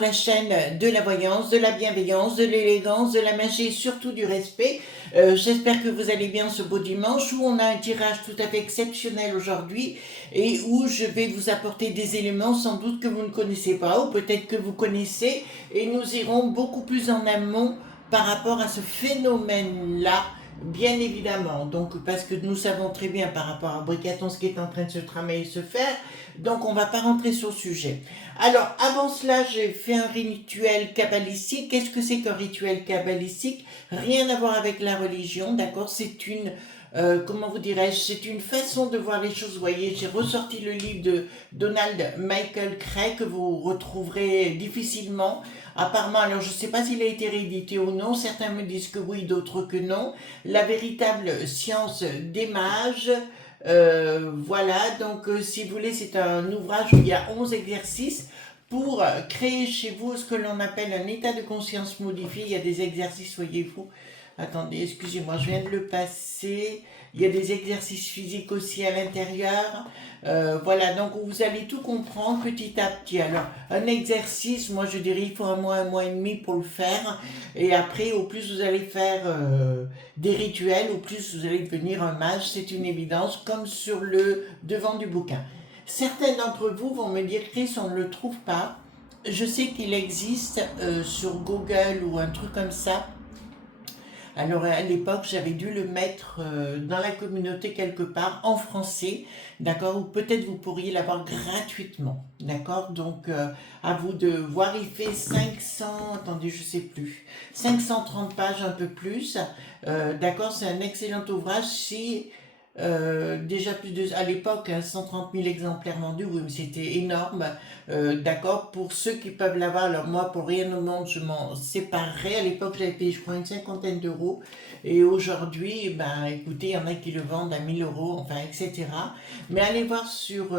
sur la chaîne de la voyance, de la bienveillance, de l'élégance, de la magie et surtout du respect. J'espère que vous allez bien ce beau dimanche où on a un tirage tout à fait exceptionnel aujourd'hui et où je vais vous apporter des éléments sans doute que vous ne connaissez pas ou peut-être que vous connaissez et nous irons beaucoup plus en amont par rapport à ce phénomène-là. Bien évidemment, donc parce que nous savons très bien par rapport à Bricaton ce qui est en train de se tramer et se faire, donc on ne va pas rentrer sur le sujet. Alors avant cela, j'ai fait un rituel kabbalistique. Qu'est-ce que c'est qu'un rituel kabbalistique? Rien à voir avec la religion, d'accord? C'est une, comment vous dirais-je, c'est une façon de voir les choses. Vous voyez, j'ai ressorti le livre de Donald Michael Craig que vous retrouverez difficilement. Apparemment, alors je ne sais pas s'il a été réédité ou non, certains me disent que oui, d'autres que non. La véritable science des mages, voilà, donc si vous voulez, c'est un ouvrage où il y a 11 exercices pour créer chez vous ce que l'on appelle un état de conscience modifié. Il y a des exercices, voyez-vous. Attendez, excusez-moi, je viens de le passer. Il y a des exercices physiques aussi à l'intérieur. Voilà, donc vous allez tout comprendre petit à petit. Alors, un exercice, moi je dirais, il faut un mois et demi pour le faire. Et après, au plus vous allez faire des rituels, au plus vous allez devenir un mage, c'est une évidence, comme sur le devant du bouquin. Certains d'entre vous vont me dire, Chris, on ne le trouve pas. Je sais qu'il existe sur Google ou un truc comme ça. Alors à l'époque, j'avais dû le mettre dans la communauté quelque part en français, d'accord, ou peut-être vous pourriez l'avoir gratuitement, d'accord. Donc à vous de voir, il fait 500, attendez, je sais plus, 530 pages, un peu plus, d'accord, c'est un excellent ouvrage. Si déjà plus de, à l'époque, hein, 130 000 exemplaires vendus, oui, mais c'était énorme. D'accord, pour ceux qui peuvent l'avoir, alors moi, pour rien au monde, je m'en séparerai. À l'époque, j'avais payé, je crois, une cinquantaine d'euros. Et aujourd'hui, ben, écoutez, il y en a qui le vendent à 1000 euros, enfin, etc. Mais allez voir sur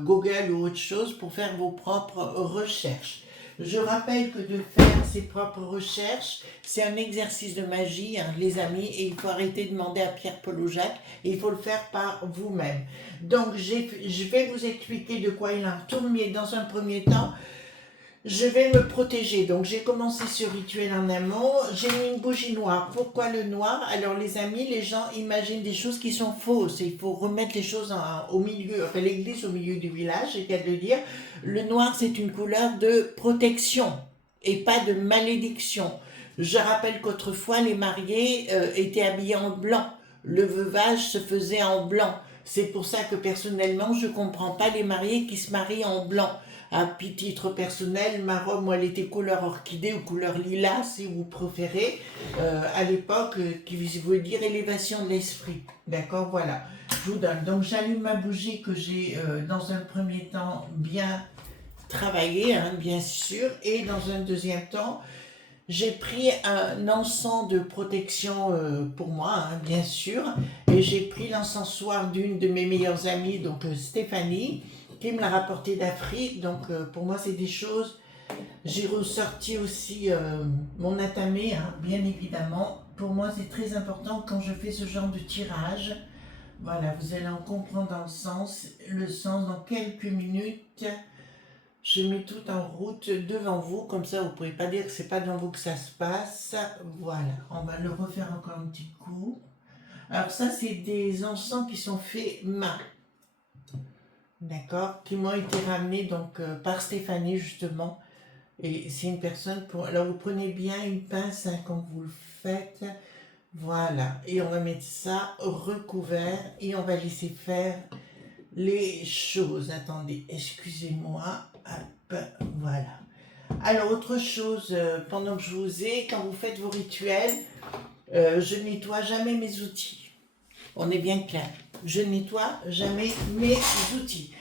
Google ou autre chose pour faire vos propres recherches. Je rappelle que de faire ses propres recherches, c'est un exercice de magie, hein, les amis, et il faut arrêter de demander à Pierre, Paul ou Jacques, et il faut le faire par vous-même. Donc, je vais vous expliquer de quoi il en retourne, mais dans un premier temps, je vais me protéger. Donc, j'ai commencé ce rituel en amont. J'ai mis une bougie noire. Pourquoi le noir? Alors, les amis, les gens imaginent des choses qui sont fausses. Il faut remettre les choses au milieu, enfin, l'église au milieu du village, j'ai qu'à le dire. Le noir, c'est une couleur de protection et pas de malédiction. Je rappelle qu'autrefois, les mariés étaient habillés en blanc. Le veuvage se faisait en blanc. C'est pour ça que personnellement, je ne comprends pas les mariés qui se marient en blanc. À titre personnel, ma robe, moi, elle était couleur orchidée ou couleur lilas, si vous préférez, à l'époque, qui veut dire élévation de l'esprit. D'accord, voilà. Je vous donne. Donc, j'allume ma bougie que j'ai, dans un premier temps, bien travaillée, hein, bien sûr, et dans un deuxième temps, j'ai pris un encens de protection pour moi, hein, bien sûr, et j'ai pris l'encensoir d'une de mes meilleures amies, donc Stéphanie, qui me l'a rapporté d'Afrique. Donc pour moi, c'est des choses. J'ai ressorti aussi mon atamé, hein, bien évidemment. Pour moi, c'est très important quand je fais ce genre de tirage. Voilà, vous allez en comprendre dans le sens dans quelques minutes. Je mets tout en route devant vous, comme ça vous ne pouvez pas dire que c'est pas devant vous que ça se passe. Voilà, on va le refaire encore un petit coup. Alors ça, c'est des encens qui sont faits main, d'accord, qui m'ont été ramenés donc par Stéphanie justement. Et c'est une personne pour. Alors vous prenez bien une pince hein, quand vous le faites. Voilà, et on va mettre ça recouvert et on va laisser faire les choses. Attendez, excusez-moi. Hop, voilà. Alors, autre chose, pendant que je vous ai, quand vous faites vos rituels, je nettoie jamais mes outils. On est bien clair. Je nettoie jamais mes outils.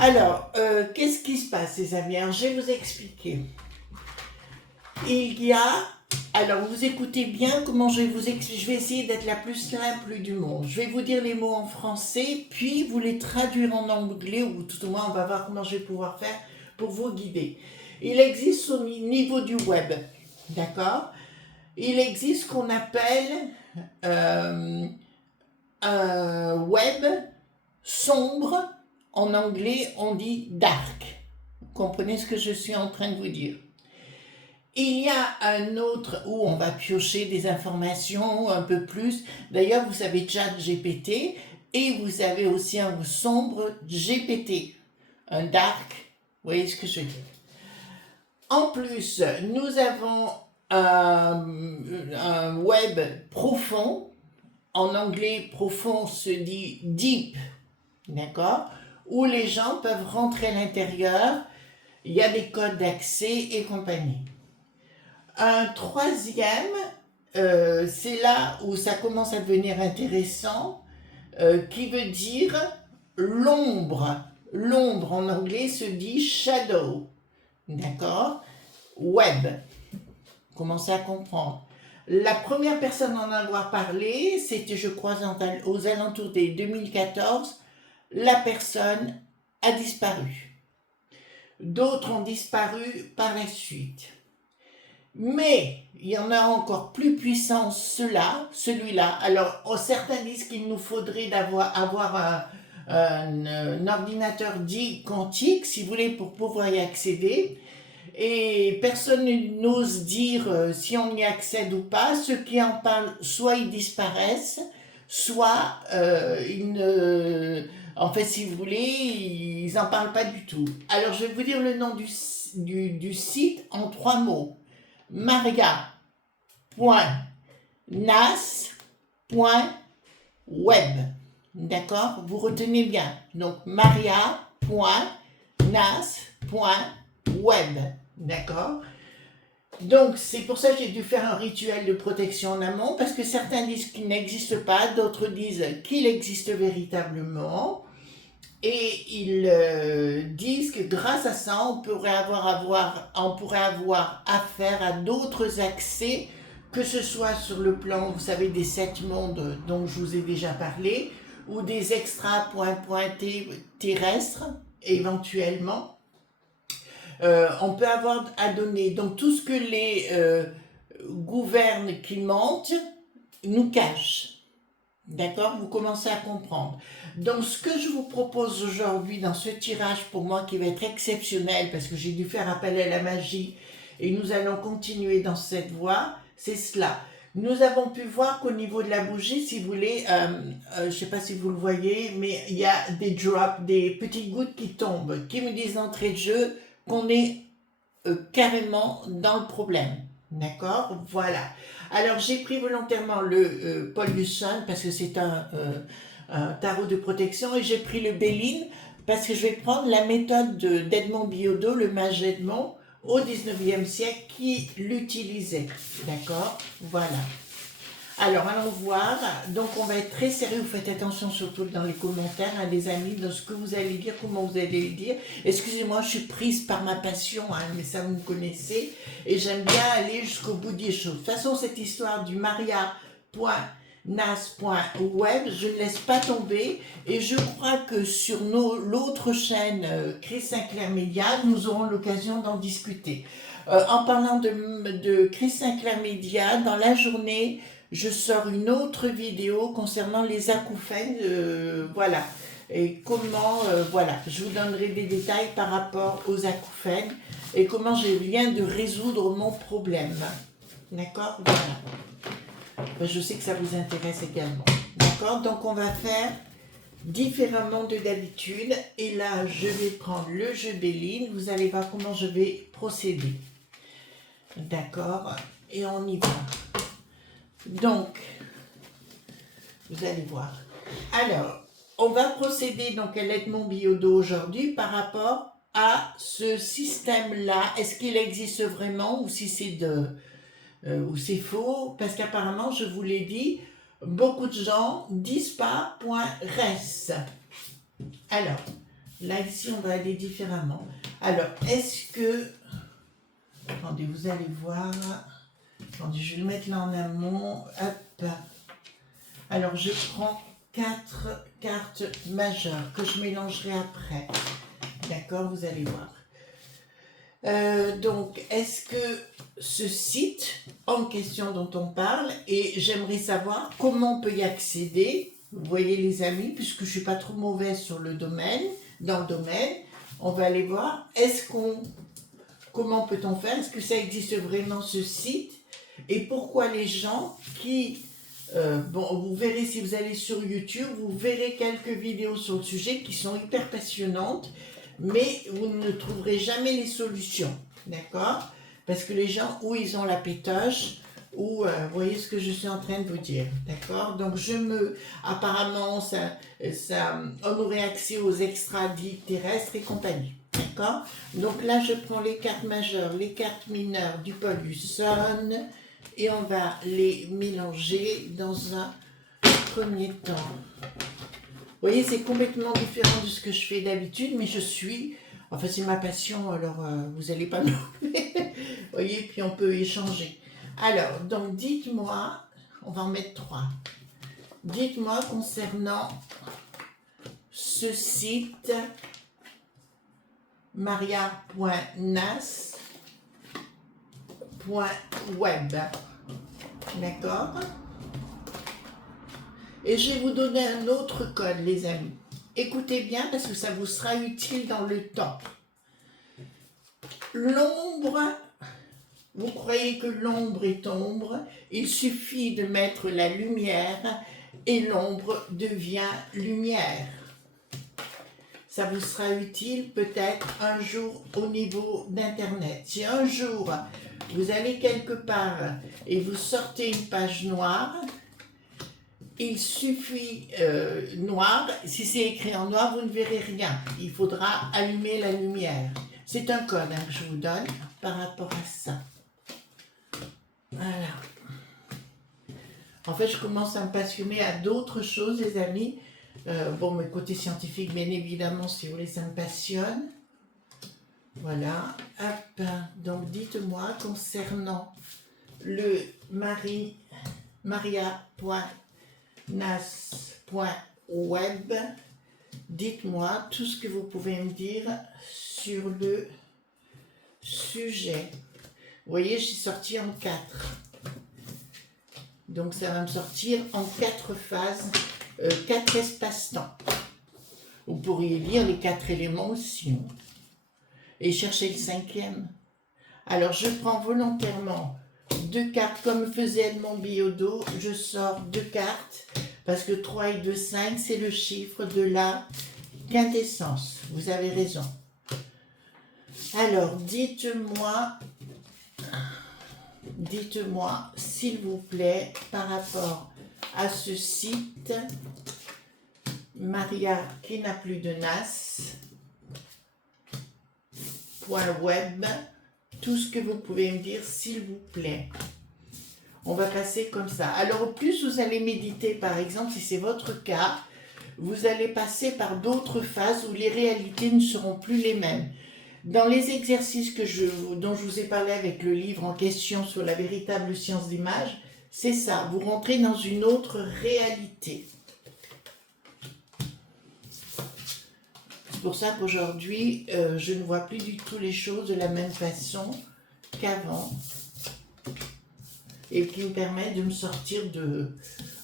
Alors, qu'est-ce qui se passe, les amis? Alors, je vais vous expliquer. Il y a... Alors, vous écoutez bien comment je vais vous expliquer. Je vais essayer d'être la plus simple du monde. Je vais vous dire les mots en français, puis vous les traduire en anglais, ou tout au moins, on va voir comment je vais pouvoir faire pour vous guider. Il existe au niveau du web, d'accord? Il existe ce qu'on appelle un web sombre. En anglais, on dit dark. Vous comprenez ce que je suis en train de vous dire? Il y a un autre où on va piocher des informations un peu plus. D'ailleurs, vous avez ChatGPT et vous avez aussi un sombre GPT, un dark. Vous voyez ce que je veux dire? En plus, nous avons un web profond. En anglais, profond se dit deep, d'accord? Où les gens peuvent rentrer à l'intérieur. Il y a des codes d'accès et compagnie. Un troisième, c'est là où ça commence à devenir intéressant, qui veut dire l'ombre. L'ombre en anglais se dit shadow, d'accord? Web, commencez à comprendre. La première personne à en avoir parlé, c'était je crois aux alentours des 2014, la personne a disparu. D'autres ont disparu par la suite. Mais il y en a encore plus puissant celui-là. Alors certains disent qu'il nous faudrait avoir un ordinateur dit quantique, si vous voulez, pour pouvoir y accéder. Et personne n'ose dire si on y accède ou pas. Ceux qui en parlent, soit ils disparaissent, soit ils ne... En fait, si vous voulez, ils n'en parlent pas du tout. Alors, je vais vous dire le nom du site en 3 mots. maria.nas.web. D'accord? Vous retenez bien. Donc, maria.nas.web. D'accord? Donc, c'est pour ça que j'ai dû faire un rituel de protection en amont, parce que certains disent qu'il n'existe pas, d'autres disent qu'il existe véritablement. Et ils disent que grâce à ça, on pourrait avoir affaire à d'autres accès, que ce soit sur le plan, vous savez, des 7 mondes dont je vous ai déjà parlé, ou des extra-points terrestres, éventuellement. On peut avoir à donner. Donc tout ce que les gouvernent qui mentent nous cachent. D'accord? Vous commencez à comprendre. Donc ce que je vous propose aujourd'hui dans ce tirage, pour moi qui va être exceptionnel, parce que j'ai dû faire appel à la magie, et nous allons continuer dans cette voie, c'est cela. Nous avons pu voir qu'au niveau de la bougie, si vous voulez, je ne sais pas si vous le voyez, mais il y a des drops, des petites gouttes qui tombent, qui me disent d'entrée de jeu qu'on est carrément dans le problème. D'accord? Voilà. Alors, j'ai pris volontairement le Pollution parce que c'est un tarot de protection, et j'ai pris le Béline parce que je vais prendre la méthode d'Edmond Billaudot, le mage Edmond, au 19e siècle, qui l'utilisait. D'accord? Voilà. Alors, allons voir. Donc, on va être très sérieux. Vous faites attention, surtout dans les commentaires, hein, les amis, dans ce que vous allez dire, comment vous allez le dire. Excusez-moi, je suis prise par ma passion, hein, mais ça, vous me connaissez. Et j'aime bien aller jusqu'au bout des choses. De toute façon, cette histoire du maria.nas.web, je ne laisse pas tomber. Et je crois que sur l'autre chaîne, Chris Sinclair Media, nous aurons l'occasion d'en discuter. En parlant de Chris Sinclair Media, dans la journée, je sors une autre vidéo concernant les acouphènes, voilà. Et comment, voilà, je vous donnerai des détails par rapport aux acouphènes et comment je viens de résoudre mon problème. D'accord? Voilà. Ben, je sais que ça vous intéresse également. D'accord? Donc on va faire différemment de d'habitude. Et là, je vais prendre le jeu Béline. Vous allez voir comment je vais procéder. D'accord? Et on y va. Donc, vous allez voir. Alors, on va procéder donc à l'Edmond Billaudot aujourd'hui par rapport à ce système-là. Est-ce qu'il existe vraiment ou si c'est ou c'est faux? Parce qu'apparemment, je vous l'ai dit, beaucoup de gens disent pas .res. Alors, là ici, on va aller différemment. Alors, est-ce que... Attendez, vous allez voir... Attendez, je vais le mettre là en amont. Hop. Alors, je prends 4 cartes majeures que je mélangerai après. D'accord, vous allez voir. Donc, est-ce que ce site en question dont on parle, et j'aimerais savoir comment on peut y accéder. Vous voyez les amis, puisque je ne suis pas trop mauvaise sur le domaine, dans le domaine, on va aller voir. Est-ce qu'on comment peut-on faire? Est-ce que ça existe vraiment ce site? Et pourquoi les gens qui... bon, vous verrez si vous allez sur YouTube, vous verrez quelques vidéos sur le sujet qui sont hyper passionnantes, mais vous ne trouverez jamais les solutions, d'accord? Parce que les gens, ou ils ont la pétoche, ou vous voyez ce que je suis en train de vous dire, d'accord? Donc apparemment, on aurait accès aux extradits terrestres et compagnie, d'accord? Donc là, je prends les cartes majeures, les cartes mineures du pôle du Sun, et on va les mélanger dans un premier temps. Vous voyez, c'est complètement différent de ce que je fais d'habitude, mais enfin c'est ma passion, alors vous n'allez pas me... Vous voyez, puis on peut échanger. Alors, donc dites-moi, on va en mettre 3. Dites-moi concernant ce site maria.nas.web. D'accord? Et je vais vous donner un autre code, les amis. Écoutez bien parce que ça vous sera utile dans le temps. L'ombre, vous croyez que l'ombre est ombre, il suffit de mettre la lumière et l'ombre devient lumière. Ça vous sera utile peut-être un jour au niveau d'Internet. Si un jour vous allez quelque part et vous sortez une page noire, il suffit noir, si c'est écrit en noir, vous ne verrez rien. Il faudra allumer la lumière. C'est un code que je vous donne par rapport à ça. Voilà. En fait, je commence à me passionner à d'autres choses, les amis. Bon, mes côtés scientifiques, bien évidemment, si vous voulez, ça me passionne. Voilà. Hop. Donc, dites-moi concernant le maria.nas.web, dites-moi tout ce que vous pouvez me dire sur le sujet. Vous voyez, j'ai sorti en 4. Donc ça va me sortir en 4 phases, 4 espaces-temps. Vous pourriez lire les 4 éléments aussi. Et chercher le 5e. Alors je prends volontairement 2 cartes comme faisait Edmond Billaudot. Je sors 2 cartes parce que 3 et 2, 5, c'est le chiffre de la quintessence. Vous avez raison. Alors dites-moi, s'il vous plaît, par rapport à ce site, Maria qui n'a plus de nas.web, tout ce que vous pouvez me dire, s'il vous plaît. On va passer comme ça. Alors, au plus vous allez méditer, par exemple, si c'est votre cas, vous allez passer par d'autres phases où les réalités ne seront plus les mêmes. Dans les exercices dont je vous ai parlé avec le livre en question sur la véritable science d'image, c'est ça, vous rentrez dans une autre réalité. C'est pour ça qu'aujourd'hui, je ne vois plus du tout les choses de la même façon qu'avant et qui me permet de me sortir de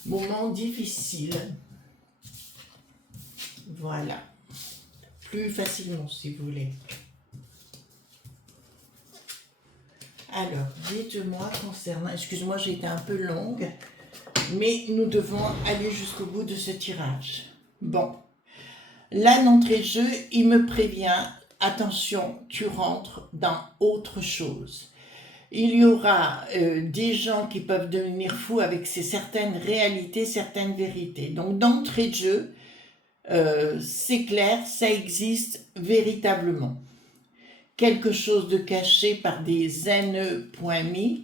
moments difficiles. Voilà. Plus facilement, si vous voulez. Alors, dites-moi concernant... Excuse-moi, j'ai été un peu longue, mais nous devons aller jusqu'au bout de ce tirage. Bon. Là, d'entrée de jeu, il me prévient, attention, tu rentres dans autre chose. Il y aura des gens qui peuvent devenir fous avec certaines réalités, certaines vérités. Donc, d'entrée de jeu, c'est clair, ça existe véritablement. Quelque chose de caché par des NE.me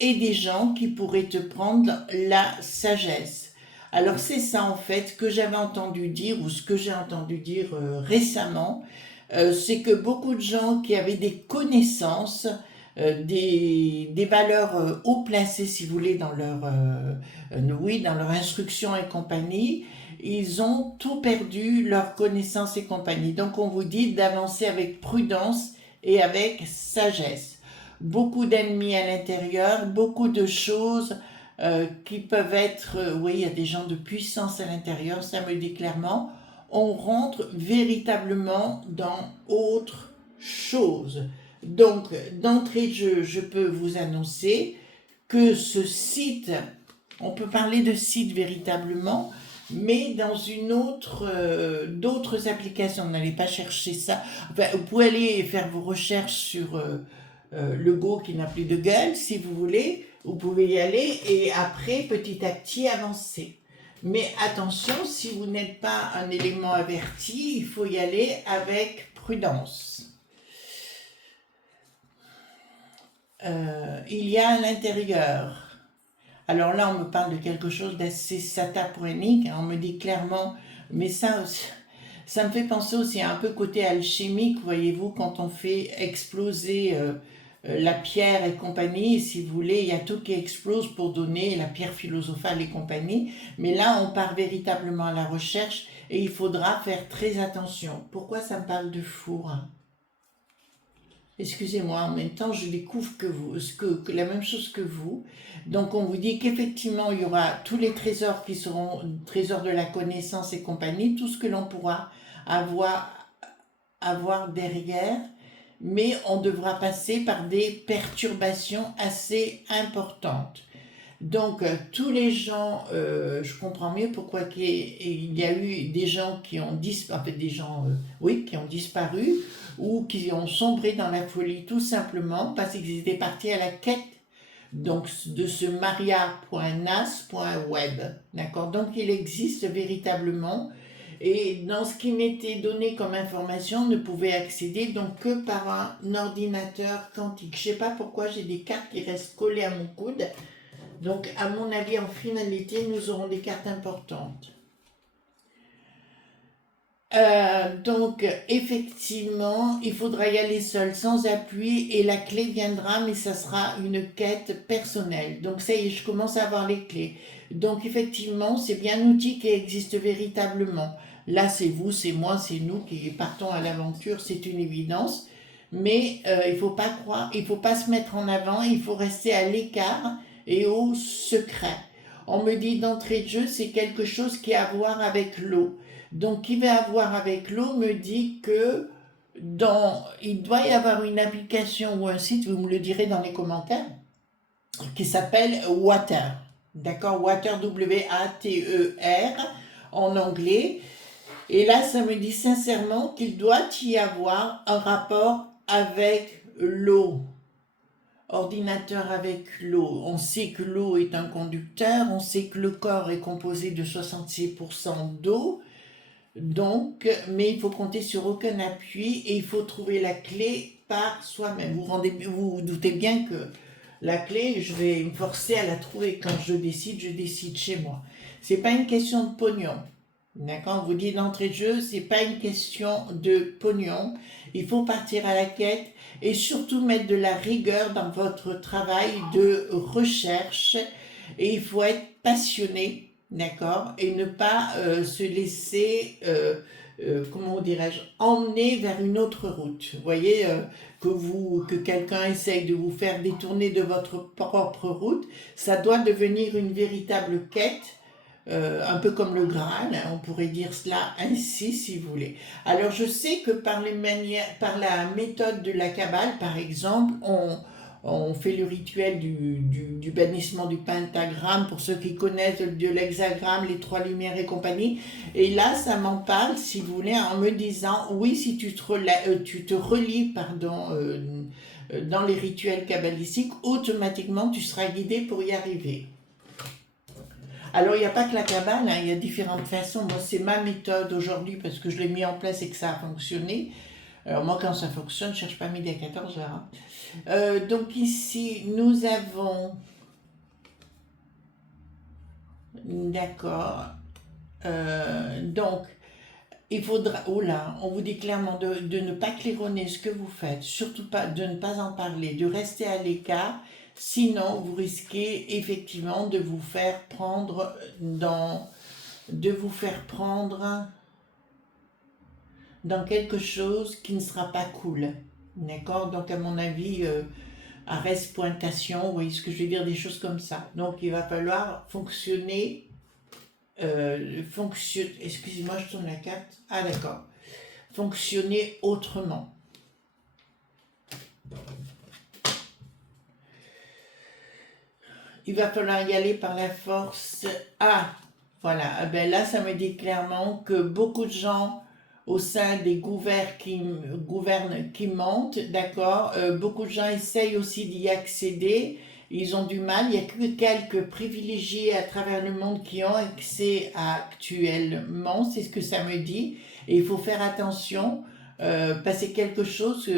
et des gens qui pourraient te prendre la sagesse. Alors c'est ça en fait que j'avais entendu dire, ou ce que j'ai entendu dire récemment, c'est que beaucoup de gens qui avaient des connaissances, des valeurs haut placées si vous voulez dans dans leur instruction et compagnie, ils ont tout perdu, leurs connaissances et compagnie. Donc on vous dit d'avancer avec prudence et avec sagesse. Beaucoup d'ennemis à l'intérieur, beaucoup de choses qui peuvent être, oui, il y a des gens de puissance à l'intérieur, ça me le dit clairement. On rentre véritablement dans autre chose. Donc, d'entrée de jeu, je peux vous annoncer que ce site, on peut parler de site véritablement, mais dans une autre, d'autres applications. N'allez pas chercher ça. Enfin, vous pouvez aller faire vos recherches sur le Go qui n'a plus de gueule, si vous voulez. Vous pouvez y aller et après, petit à petit, avancer. Mais attention, si vous n'êtes pas un élément averti, il faut y aller avec prudence. Il y a à l'intérieur. Alors là, on me parle de quelque chose d'assez satapoénique. On me dit clairement, mais ça aussi, ça me fait penser aussi un peu côté alchimique, voyez-vous, quand on fait exploser la pierre et compagnie, si vous voulez, il y a tout qui explose pour donner la pierre philosophale et compagnie. Mais là, on part véritablement à la recherche et il faudra faire très attention. Pourquoi ça me parle de four? Excusez-moi, en même temps, je découvre que la même chose que vous. Donc, on vous dit qu'effectivement, il y aura tous les trésors qui seront trésors de la connaissance et compagnie, tout ce que l'on pourra avoir derrière, mais on devra passer par des perturbations assez importantes. Donc, tous les gens, je comprends mieux pourquoi il y a eu des gens qui ont disparu, en fait, des gens, oui, qui ont disparu ou qui ont sombré dans la folie tout simplement parce qu'ils étaient partis à la quête donc de ce maria.nas.web. D'accord? Donc, il existe véritablement et dans ce qui m'était donné comme information, on ne pouvait accéder donc que par un ordinateur quantique. Je ne sais pas pourquoi j'ai des cartes qui restent collées à mon coude. Donc, à mon avis, en finalité, nous aurons des cartes importantes. Donc, effectivement, il faudra y aller seul, sans appui, et la clé viendra, mais ça sera une quête personnelle. Donc, ça y est, je commence à avoir les clés. Donc, effectivement, c'est bien un outil qui existe véritablement. Là, c'est vous, c'est moi, c'est nous qui partons à l'aventure, c'est une évidence. Mais il ne faut pas croire, il ne faut pas se mettre en avant, il faut rester à l'écart et au secret. On me dit d'entrée de jeu, c'est quelque chose qui a à voir avec l'eau. Donc, qui va avoir avec l'eau me dit que il doit y avoir une application ou un site, vous me le direz dans les commentaires, qui s'appelle Water. D'accord? Water, W-A-T-E-R, en anglais. Et là, ça me dit sincèrement qu'il doit y avoir un rapport avec l'eau. Ordinateur avec l'eau. On sait que l'eau est un conducteur, on sait que le corps est composé de 66% d'eau. Donc, mais il faut compter sur aucun appui et il faut trouver la clé par soi-même. Vous doutez bien que la clé, je vais me forcer à la trouver. Quand je décide chez moi. C'est pas une question de pognon. D'accord? On vous dit d'entrée de jeu, c'est pas une question de pognon. Il faut partir à la quête et surtout mettre de la rigueur dans votre travail de recherche. Et il faut être passionné, d'accord? Et ne pas se laisser, comment dirais-je, emmener vers une autre route. Vous voyez, que quelqu'un essaye de vous faire détourner de votre propre route, ça doit devenir une véritable quête. Un peu comme le Graal, hein, on pourrait dire cela ainsi si vous voulez. Alors je sais que par la méthode de la Kabbale, par exemple, on fait le rituel du bannissement du pentagramme, pour ceux qui connaissent de l'hexagramme, les trois lumières et compagnie. Et là, ça m'en parle, si vous voulez, en me disant, oui, si tu te relis, dans les rituels kabbalistiques, automatiquement, tu seras guidé pour y arriver. Alors, il n'y a pas que la Kabbale, hein, il y a différentes façons. Moi, c'est ma méthode aujourd'hui parce que je l'ai mis en place et que ça a fonctionné. Alors, moi, quand ça fonctionne, je ne cherche pas midi à 14h. Hein. Donc, ici, nous avons... D'accord. Donc, il faudra... Oh là, on vous dit clairement de ne pas claironner ce que vous faites, surtout pas de ne pas en parler, de rester à l'écart. Sinon, vous risquez effectivement de vous faire prendre dans quelque chose qui ne sera pas cool. D'accord? Donc, à mon avis, arrest pointation, vous voyez ce que je veux dire, des choses comme ça. Donc, il va falloir fonctionner. Excusez-moi, je tourne la carte. Ah, d'accord. Fonctionner autrement. Il va falloir y aller par la force. Ah, voilà. Ah ben là, ça me dit clairement que beaucoup de gens au sein des gouvernent qui mentent, d'accord. Beaucoup de gens essayent aussi d'y accéder. Ils ont du mal. Il n'y a que quelques privilégiés à travers le monde qui ont accès actuellement. C'est ce que ça me dit. Et il faut faire attention. Parce que c'est quelque chose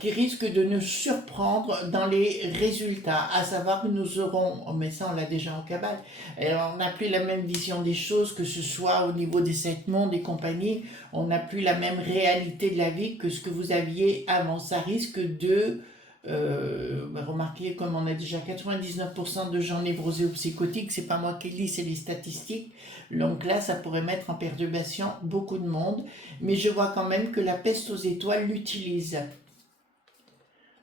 qui risque de nous surprendre dans les résultats, à savoir que nous aurons, oh, mais ça on l'a déjà en cabale, on n'a plus la même vision des choses, que ce soit au niveau des 7 mondes et compagnie, on n'a plus la même réalité de la vie que ce que vous aviez avant. Ça risque de, remarquez comme on a déjà 99% de gens névrosés ou psychotiques, c'est pas moi qui lis, c'est les statistiques, donc là ça pourrait mettre en perturbation beaucoup de monde, mais je vois quand même que la peste aux étoiles l'utilise.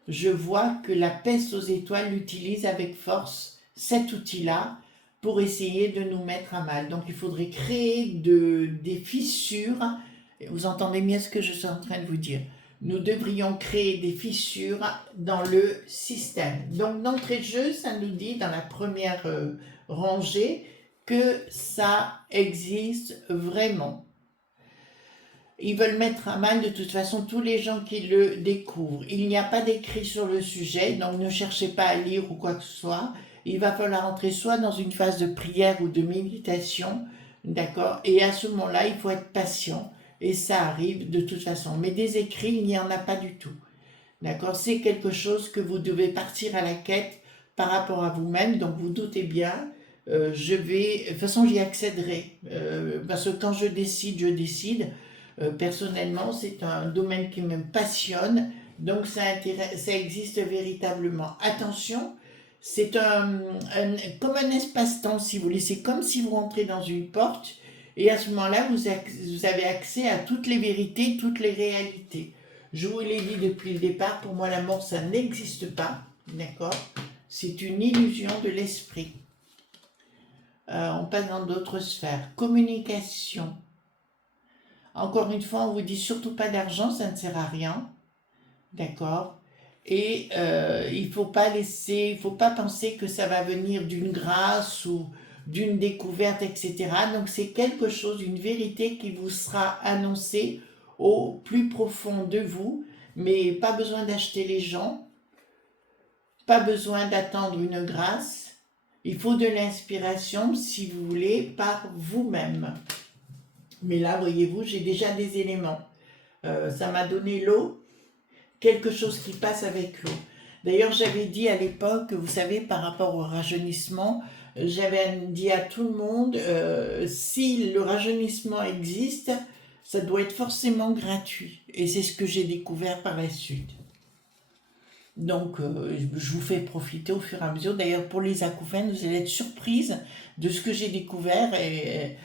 Je vois que la peste aux étoiles l'utilise avec force, cet outil-là, pour essayer de nous mettre à mal. Donc il faudrait créer des fissures. Vous entendez bien ce que je suis en train de vous dire. Nous devrions créer des fissures dans le système. Donc d'entrée de jeu, ça nous dit dans la première rangée que ça existe vraiment. Ils veulent mettre à mal de toute façon tous les gens qui le découvrent. Il n'y a pas d'écrit sur le sujet, donc ne cherchez pas à lire ou quoi que ce soit. Il va falloir entrer soit dans une phase de prière ou de méditation, d'accord. Et à ce moment-là, il faut être patient. Et ça arrive de toute façon. Mais des écrits, il n'y en a pas du tout. D'accord. C'est quelque chose que vous devez partir à la quête par rapport à vous-même. Donc vous doutez bien. De toute façon, j'y accéderai. Parce que quand je décide, je décide. Personnellement, c'est un domaine qui me passionne, donc ça existe véritablement. Attention, c'est comme un espace-temps, si vous voulez. C'est comme si vous rentrez dans une porte, et à ce moment-là, vous avez accès à toutes les vérités, toutes les réalités. Je vous l'ai dit depuis le départ, pour moi, la mort, ça n'existe pas, d'accord. C'est une illusion de l'esprit. On passe dans d'autres sphères. Communication. Encore une fois, on vous dit surtout pas d'argent, ça ne sert à rien, d'accord. Et il faut pas penser que ça va venir d'une grâce ou d'une découverte, etc. Donc c'est quelque chose, une vérité qui vous sera annoncée au plus profond de vous, mais pas besoin d'acheter les gens, pas besoin d'attendre une grâce. Il faut de l'inspiration, si vous voulez, par vous-même. Mais là, voyez-vous, j'ai déjà des éléments. Ça m'a donné l'eau, quelque chose qui passe avec l'eau. D'ailleurs, j'avais dit à l'époque, vous savez, par rapport au rajeunissement, j'avais dit à tout le monde, si le rajeunissement existe, ça doit être forcément gratuit. Et c'est ce que j'ai découvert par la suite. Donc, je vous fais profiter au fur et à mesure. D'ailleurs, pour les acouphènes, vous allez être surprise de ce que j'ai découvert. Et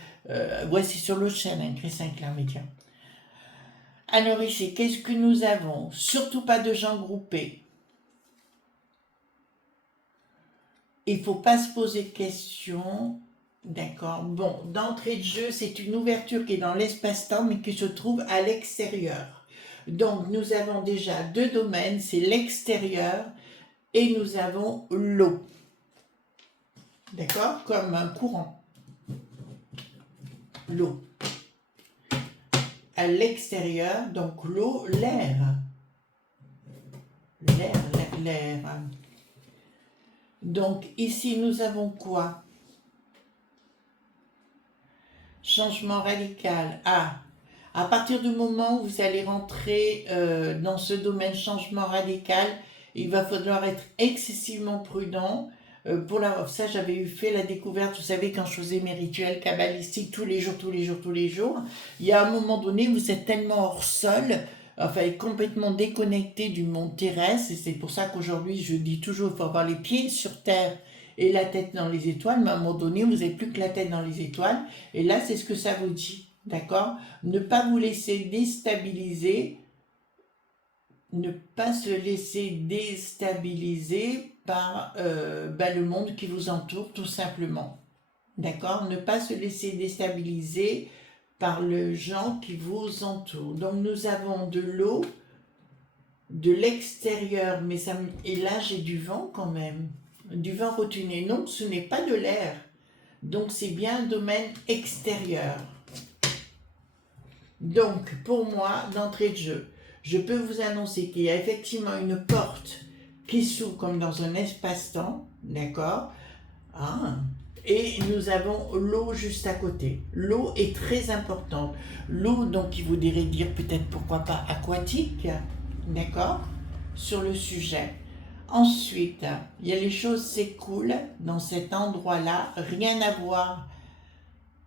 voici sur l'autre chaîne, hein, Chris Sinclair Média. Alors ici, qu'est-ce que nous avons? Surtout pas de gens groupés. Il ne faut pas se poser de questions. D'accord. Bon, d'entrée de jeu, c'est une ouverture qui est dans l'espace-temps, mais qui se trouve à l'extérieur. Donc, nous avons déjà 2 domaines, c'est l'extérieur et nous avons l'eau. D'accord? Comme un courant. L'eau. À l'extérieur, donc l'eau, l'air. L'air. Donc, ici, nous avons quoi? Changement radical. Ah! À partir du moment où vous allez rentrer dans ce domaine changement radical, il va falloir être excessivement prudent. Ça, j'avais fait la découverte, vous savez, quand je faisais mes rituels kabbalistiques tous les jours, il y a un moment donné, vous êtes tellement hors sol, enfin complètement déconnecté du monde terrestre, et c'est pour ça qu'aujourd'hui, je dis toujours, il faut avoir les pieds sur terre et la tête dans les étoiles, mais à un moment donné, vous n'avez plus que la tête dans les étoiles, et là, c'est ce que ça vous dit. D'accord? Ne pas vous laisser déstabiliser, ne pas se laisser déstabiliser par le monde qui vous entoure, tout simplement. D'accord? Ne pas se laisser déstabiliser par les gens qui vous entourent. Donc nous avons de l'eau, de l'extérieur, mais et là j'ai du vent quand même, du vent rotuné. Non, ce n'est pas de l'air, donc c'est bien un domaine extérieur. Donc pour moi, d'entrée de jeu, je peux vous annoncer qu'il y a effectivement une porte qui s'ouvre comme dans un espace-temps, d'accord? Ah. Et nous avons l'eau juste à côté. L'eau est très importante. L'eau, donc, qui vous dirait dire peut-être pourquoi pas aquatique, d'accord, sur le sujet. Ensuite, il y a les choses s'écoulent dans cet endroit-là, rien à voir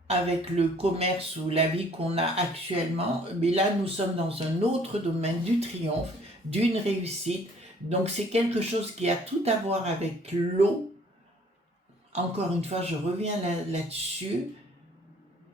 avec le commerce ou la vie qu'on a actuellement, mais là nous sommes dans un autre domaine du triomphe, d'une réussite. Donc c'est quelque chose qui a tout à voir avec l'eau. Encore une fois, je reviens là-dessus,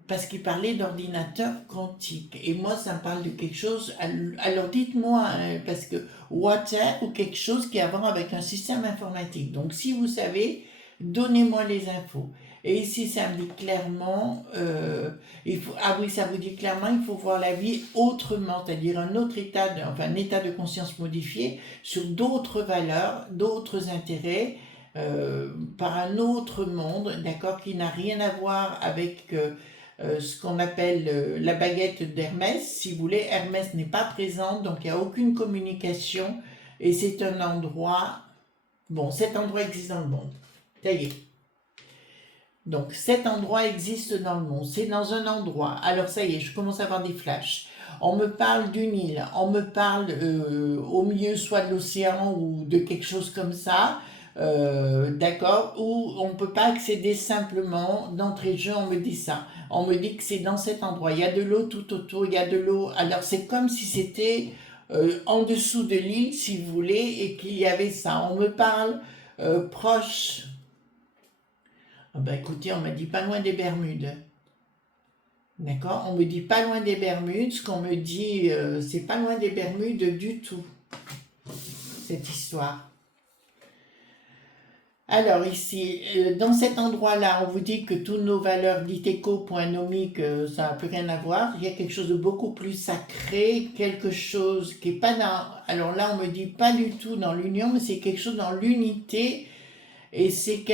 parce qu'il parlait d'ordinateur quantique. Et moi, ça me parle de quelque chose... Alors dites-moi, hein, parce que water ou quelque chose qui a à voir avec un système informatique. Donc si vous savez, donnez-moi les infos. Et ici, ça me dit clairement... ah oui, ça vous dit clairement, il faut voir la vie autrement, c'est-à-dire un autre état, enfin un état de conscience modifié sur d'autres valeurs, d'autres intérêts, par un autre monde, d'accord, qui n'a rien à voir avec ce qu'on appelle la baguette d'Hermès. Si vous voulez, Hermès n'est pas présente, donc il n'y a aucune communication, et c'est un endroit... Bon, cet endroit existe dans le monde. Ça y est. Donc cet endroit existe dans le monde, c'est dans un endroit. Alors ça y est, je commence à avoir des flashs. On me parle d'une île, on me parle au milieu soit de l'océan ou de quelque chose comme ça, d'accord, où on ne peut pas accéder simplement d'entrée de jeu, on me dit ça. On me dit que c'est dans cet endroit, il y a de l'eau tout autour, il y a de l'eau, alors c'est comme si c'était en dessous de l'île, si vous voulez, et qu'il y avait ça. On me parle proche... Ah ben écoutez, on m'a dit pas loin des Bermudes. D'accord? On me dit pas loin des Bermudes. Ce qu'on me dit, c'est pas loin des Bermudes du tout, cette histoire. Alors ici, dans cet endroit-là, on vous dit que toutes nos valeurs dites éco.nomiques, ça n'a plus rien à voir. Il y a quelque chose de beaucoup plus sacré, quelque chose qui n'est pas dans... Alors là, on me dit pas du tout dans l'union, mais c'est quelque chose dans l'unité. Et c'est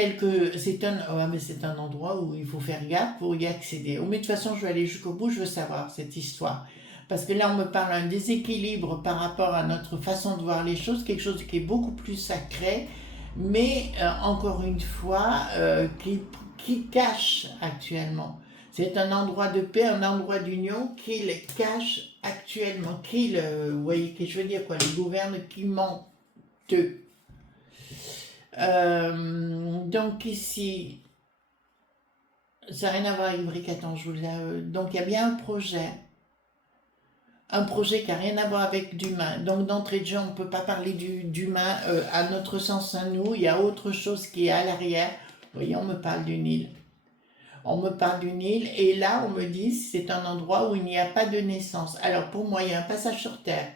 un endroit où il faut faire gaffe pour y accéder. Mais de toute façon, je vais aller jusqu'au bout, je veux savoir cette histoire. Parce que là, on me parle d'un déséquilibre par rapport à notre façon de voir les choses, quelque chose qui est beaucoup plus sacré, mais encore une fois, qui cache actuellement. C'est un endroit de paix, un endroit d'union qu'il cache actuellement, vous voyez ce que je veux dire, quoi, les gouverne qui mentent. Donc ici, ça n'a rien à voir avec Bricaton, donc il y a bien un projet qui n'a rien à voir avec d'humain. Donc d'entrée de jeu, on ne peut pas parler d'humain à notre sens à nous, il y a autre chose qui est à l'arrière. Vous voyez, on me parle d'une île. On me parle d'une île, et là on me dit c'est un endroit où il n'y a pas de naissance. Alors pour moi, il y a un passage sur Terre.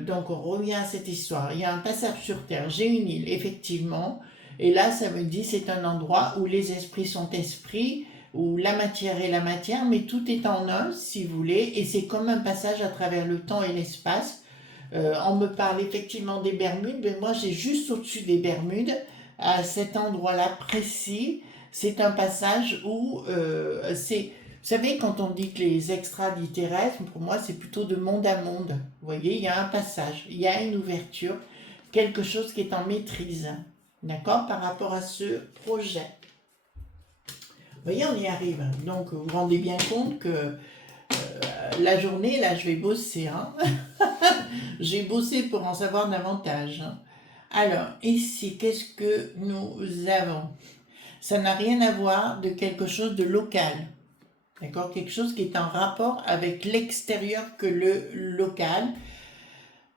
Donc on revient à cette histoire. Il y a un passage sur Terre, j'ai une île, effectivement. Et là, ça me dit c'est un endroit où les esprits sont esprits, où la matière est la matière, mais tout est en un, si vous voulez. Et c'est comme un passage à travers le temps et l'espace. On me parle effectivement des Bermudes, mais moi j'ai juste au-dessus des Bermudes, à cet endroit-là précis, c'est un passage où c'est... Vous savez, quand on dit que les extraterrestres, pour moi, c'est plutôt de monde à monde. Vous voyez, il y a un passage, il y a une ouverture, quelque chose qui est en maîtrise, d'accord, par rapport à ce projet. Vous voyez, on y arrive. Donc, vous vous rendez bien compte que la journée, là, je vais bosser. Hein. J'ai bossé pour en savoir davantage. Hein. Alors, ici, qu'est-ce que nous avons? Ça n'a rien à voir de quelque chose de local. D'accord? Quelque chose qui est en rapport avec l'extérieur que le local.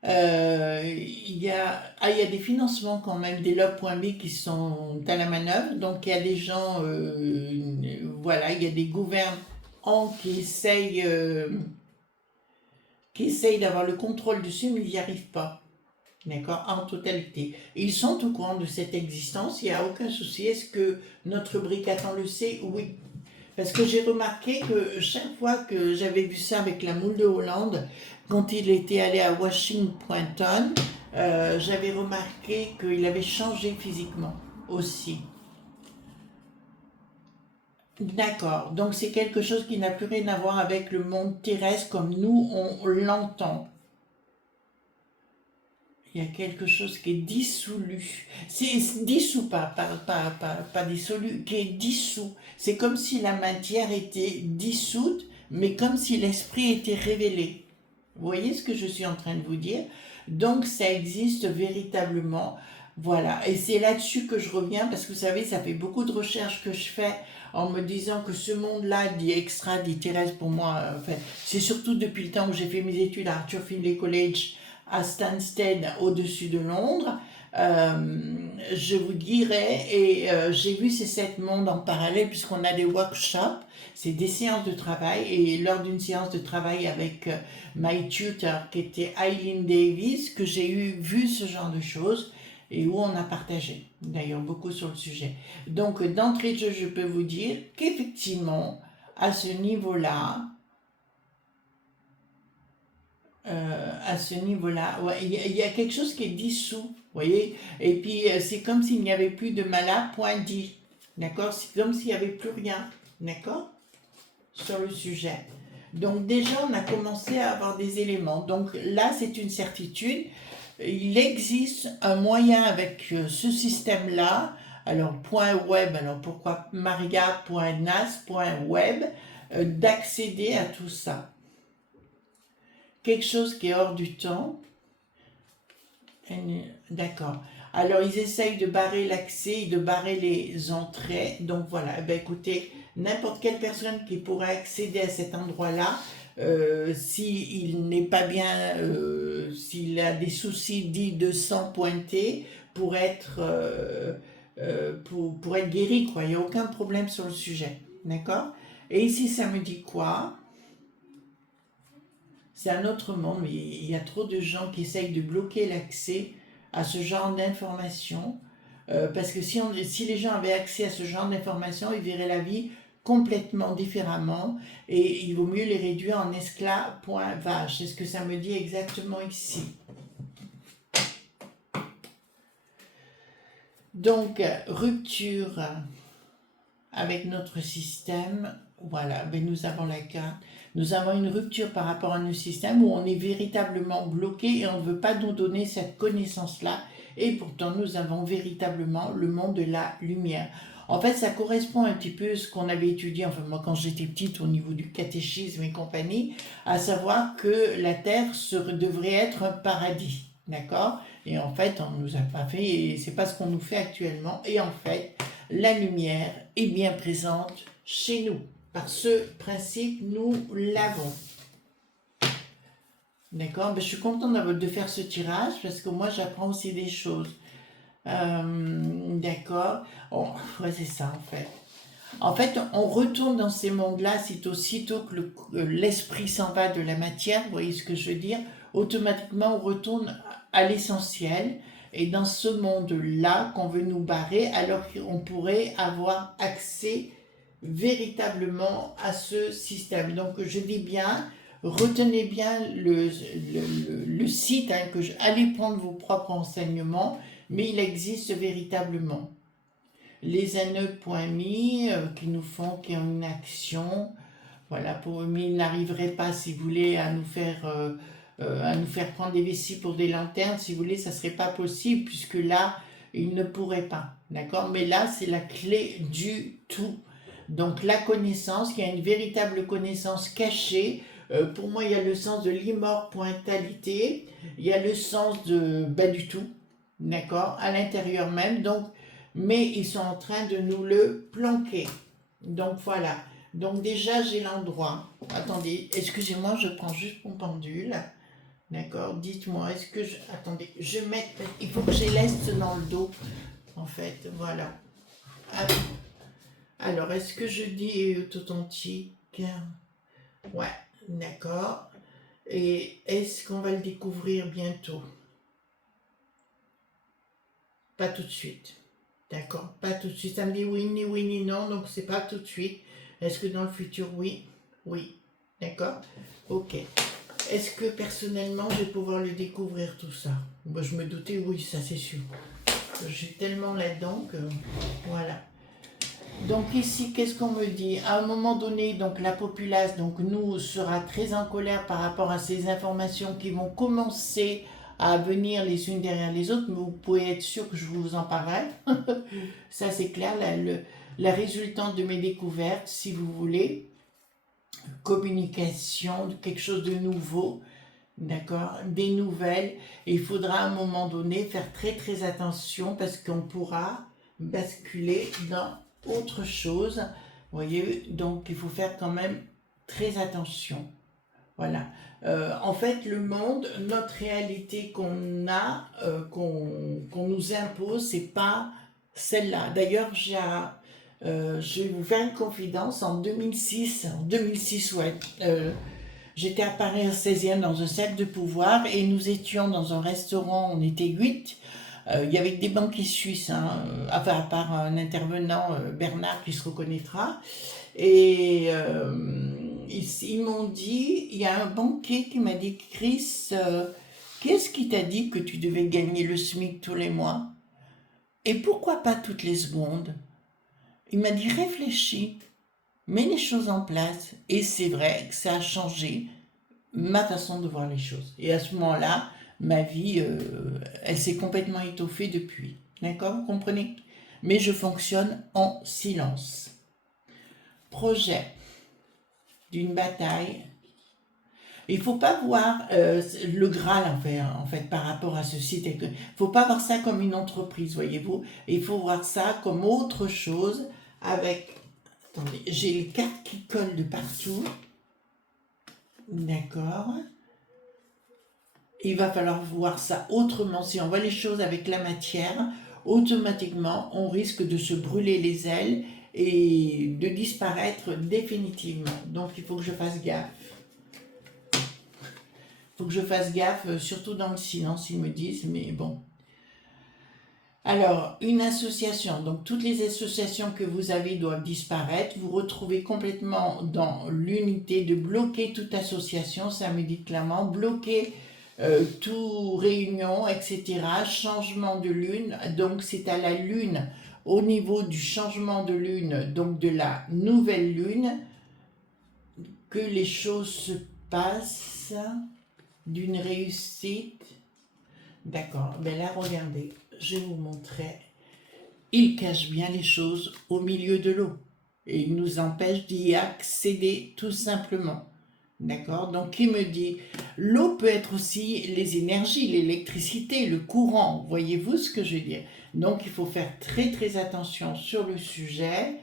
Il y a des financements quand même des lob.b qui sont à la manœuvre. Donc il y a des gens, voilà, il y a des gouvernants qui essayent d'avoir le contrôle dessus, mais ils n'y arrivent pas. D'accord? En totalité. Ils sont au courant de cette existence, il n'y a aucun souci. Est-ce que notre Bricaton le sait? Oui. Parce que j'ai remarqué que chaque fois que j'avais vu ça avec la moule de Hollande, quand il était allé à Washington, j'avais remarqué qu'il avait changé physiquement aussi. D'accord, donc c'est quelque chose qui n'a plus rien à voir avec le monde terrestre comme nous on l'entend. Il y a quelque chose qui est dissolu. C'est dissous, pas dissolu, qui est dissous. C'est comme si la matière était dissoute, mais comme si l'esprit était révélé. Vous voyez ce que je suis en train de vous dire? Donc ça existe véritablement. Voilà, et c'est là-dessus que je reviens, parce que vous savez, ça fait beaucoup de recherches que je fais en me disant que ce monde-là, dit extra, dit terrestre, pour moi, enfin, c'est surtout depuis le temps où j'ai fait mes études à Arthur Findlay College, à Stansted, au-dessus de Londres. Je vous dirais, et j'ai vu ces 7 mondes en parallèle, puisqu'on a des workshops, c'est des séances de travail, et lors d'une séance de travail avec my tutor, qui était Eileen Davis, que j'ai vu ce genre de choses, et où on a partagé, d'ailleurs, beaucoup sur le sujet. Donc, d'entrée de jeu, je peux vous dire qu'effectivement, à ce niveau-là, ouais, il y a quelque chose qui est dissous, vous voyez, et puis c'est comme s'il n'y avait plus de mala, point dit, d'accord, c'est comme s'il n'y avait plus rien, d'accord, sur le sujet. Donc déjà, on a commencé à avoir des éléments, donc là, c'est une certitude, il existe un moyen avec ce système-là, alors point web, alors pourquoi maria.nas.web, d'accéder à tout ça. Quelque chose qui est hors du temps. D'accord. Alors, ils essayent de barrer l'accès, de barrer les entrées. Donc, voilà. Eh ben, écoutez, n'importe quelle personne qui pourrait accéder à cet endroit-là, s'il n'est pas bien, s'il a des soucis dits de sang pointé, pour être guéri, quoi. Il n'y a aucun problème sur le sujet. D'accord? Et ici, ça me dit quoi? C'est un autre monde, mais il y a trop de gens qui essayent de bloquer l'accès à ce genre d'informations. Parce que si les gens avaient accès à ce genre d'informations, ils verraient la vie complètement différemment et il vaut mieux les réduire en esclaves.vache. C'est ce que ça me dit exactement ici. Donc, rupture avec notre système. Voilà, ben nous avons la carte. Nous avons une rupture par rapport à nos systèmes où on est véritablement bloqué et on ne veut pas nous donner cette connaissance-là. Et pourtant, nous avons véritablement le monde de la lumière. En fait, ça correspond un petit peu à ce qu'on avait étudié, enfin moi quand j'étais petite au niveau du catéchisme et compagnie, à savoir que la Terre devrait être un paradis, d'accord? Et en fait, on ne nous a pas fait, et c'est pas ce qu'on nous fait actuellement. Et en fait, la lumière est bien présente chez nous. Par ce principe, nous l'avons. D'accord, ben, je suis contente de faire ce tirage parce que moi j'apprends aussi des choses. D'accord, oh, ouais, c'est ça en fait. En fait, on retourne dans ces mondes-là, aussitôt que l'esprit s'en va de la matière, vous voyez ce que je veux dire, automatiquement on retourne à l'essentiel. Et dans ce monde-là qu'on veut nous barrer, alors qu'on pourrait avoir accès véritablement à ce système. Donc je dis bien, retenez bien le site, hein, allez prendre vos propres enseignements, mais il existe véritablement. Les anneaux.me qui ont une action, voilà, mais ils n'arriveraient pas, si vous voulez, à nous faire prendre des vessies pour des lanternes, si vous voulez, ça serait pas possible, puisque là, ils ne pourraient pas, d'accord? Mais là, c'est la clé du tout. Donc la connaissance, il y a une véritable connaissance cachée. Pour moi, il y a le sens de l'immortalité, il y a le sens de du tout, d'accord, à l'intérieur même. Donc, mais ils sont en train de nous le planquer. Donc voilà. Donc déjà, j'ai l'endroit. Attendez, excusez-moi, je prends juste mon pendule. D'accord, dites-moi, est-ce que je... Attendez, il faut que je laisse dans le dos, en fait, voilà. Alors, est-ce que je dis authentique? Ouais, d'accord. Et est-ce qu'on va le découvrir bientôt? Pas tout de suite. D'accord, pas tout de suite. Ça me dit oui ni non, donc c'est pas tout de suite. Est-ce que dans le futur, oui? Oui. D'accord? Ok. Est-ce que personnellement, je vais pouvoir le découvrir tout ça? Bah, je me doutais, oui, ça c'est sûr. Je suis tellement là-dedans que... Voilà. Donc ici, qu'est-ce qu'on me dit? À un moment donné, donc la populace, donc nous, sera très en colère par rapport à ces informations qui vont commencer à venir les unes derrière les autres, mais vous pouvez être sûr que je vous en parlerai. Ça c'est clair, la résultante de mes découvertes, si vous voulez, communication, quelque chose de nouveau, d'accord, des nouvelles. Et il faudra à un moment donné faire très très attention parce qu'on pourra basculer dans autre chose. Vous voyez, donc il faut faire quand même très attention. Voilà. En fait, le monde, notre réalité qu'on a, qu'on nous impose, c'est pas celle-là. D'ailleurs, je vais vous faire une confidence. En 2006, ouais, j'étais à Paris en 16e dans un cercle de pouvoir et nous étions dans un restaurant, on était 8. Il y avait des banquiers suisses, hein, enfin à part un intervenant, Bernard, qui se reconnaîtra. Et ils m'ont dit, il y a un banquier qui m'a dit, Chris, qu'est-ce qui t'a dit que tu devais gagner le SMIC tous les mois? Et pourquoi pas toutes les secondes? Il m'a dit, réfléchis, mets les choses en place. Et c'est vrai que ça a changé ma façon de voir les choses. Et à ce moment-là, ma vie, elle s'est complètement étoffée depuis. D'accord, vous comprenez? Mais je fonctionne en silence. Projet d'une bataille. Il ne faut pas voir le Graal en fait, par rapport à ce site. Il ne faut pas voir ça comme une entreprise, voyez-vous. Il faut voir ça comme autre chose avec... Attendez, j'ai les cartes qui collent de partout. D'accord. Il va falloir voir ça autrement. Si on voit les choses avec la matière, automatiquement, on risque de se brûler les ailes et de disparaître définitivement. Donc, il faut que je fasse gaffe. Il faut que je fasse gaffe, surtout dans le silence, ils me disent, mais bon. Alors, une association, donc toutes les associations que vous avez doivent disparaître. Vous retrouvez complètement dans l'unité de bloquer toute association, ça me dit clairement, bloquer tout réunion, etc. Changement de lune, donc c'est à la lune, au niveau du changement de lune, donc de la nouvelle lune, que les choses se passent d'une réussite. D'accord, ben là regardez, je vais vous montrer. Il cache bien les choses au milieu de l'eau et il nous empêche d'y accéder tout simplement. D'accord? Donc il me dit, l'eau peut être aussi les énergies, l'électricité, le courant. Voyez-vous ce que je veux dire? Donc il faut faire très très attention sur le sujet.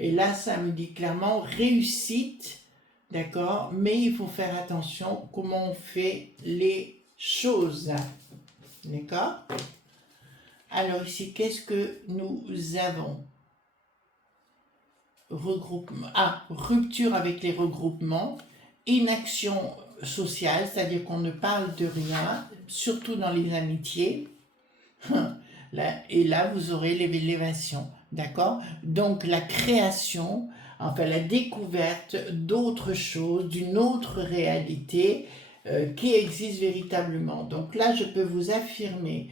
Et là, ça me dit clairement réussite. D'accord? Mais il faut faire attention comment on fait les choses. D'accord? Alors ici, qu'est-ce que nous avons? Regroupement. Ah, rupture avec les regroupements. Inaction sociale, c'est-à-dire qu'on ne parle de rien, surtout dans les amitiés. Et là, vous aurez l'élévation. D'accord? Donc, la création, enfin la découverte d'autres choses, d'une autre réalité qui existe véritablement. Donc là, je peux vous affirmer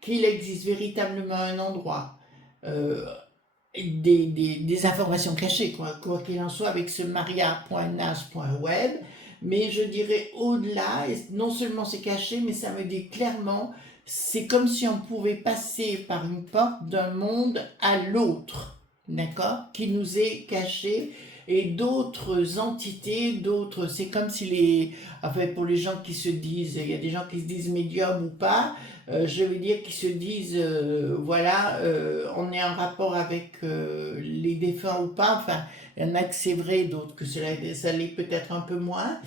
qu'il existe véritablement un endroit, des informations cachées, quoi qu'il en soit, avec ce maria.nas.web, mais je dirais au-delà, et non seulement c'est caché, mais ça me dit clairement, c'est comme si on pouvait passer par une porte d'un monde à l'autre, d'accord, qui nous est caché, et d'autres entités, c'est comme si enfin pour les gens qui se disent, il y a des gens qui se disent médiums ou pas, je veux dire qui se disent, voilà, on est en rapport avec les défunts ou pas, enfin, il y en a que c'est vrai, d'autres que ça l'est peut-être un peu moins,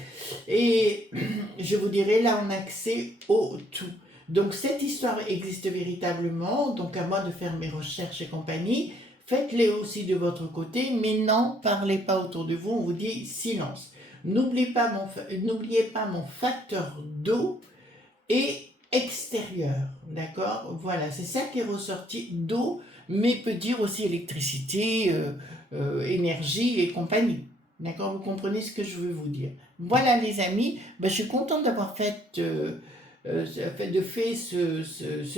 et je vous dirais, là, on a accès au tout. Donc cette histoire existe véritablement, donc à moi de faire mes recherches et compagnie. Faites-les aussi de votre côté, mais non, parlez pas autour de vous, on vous dit silence. N'oubliez pas mon facteur d'eau et extérieure, d'accord? Voilà, c'est ça qui est ressorti d'eau, mais peut dire aussi électricité, énergie et compagnie. D'accord? Vous comprenez ce que je veux vous dire. Voilà les amis, ben, je suis contente d'avoir fait ce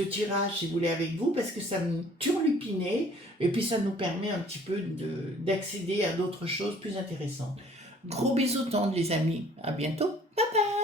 tirage, si vous voulez, avec vous, parce que ça me turlupinait, et puis ça nous permet un petit peu d'accéder à d'autres choses plus intéressantes. Gros bisous tendres les amis, à bientôt, bye bye.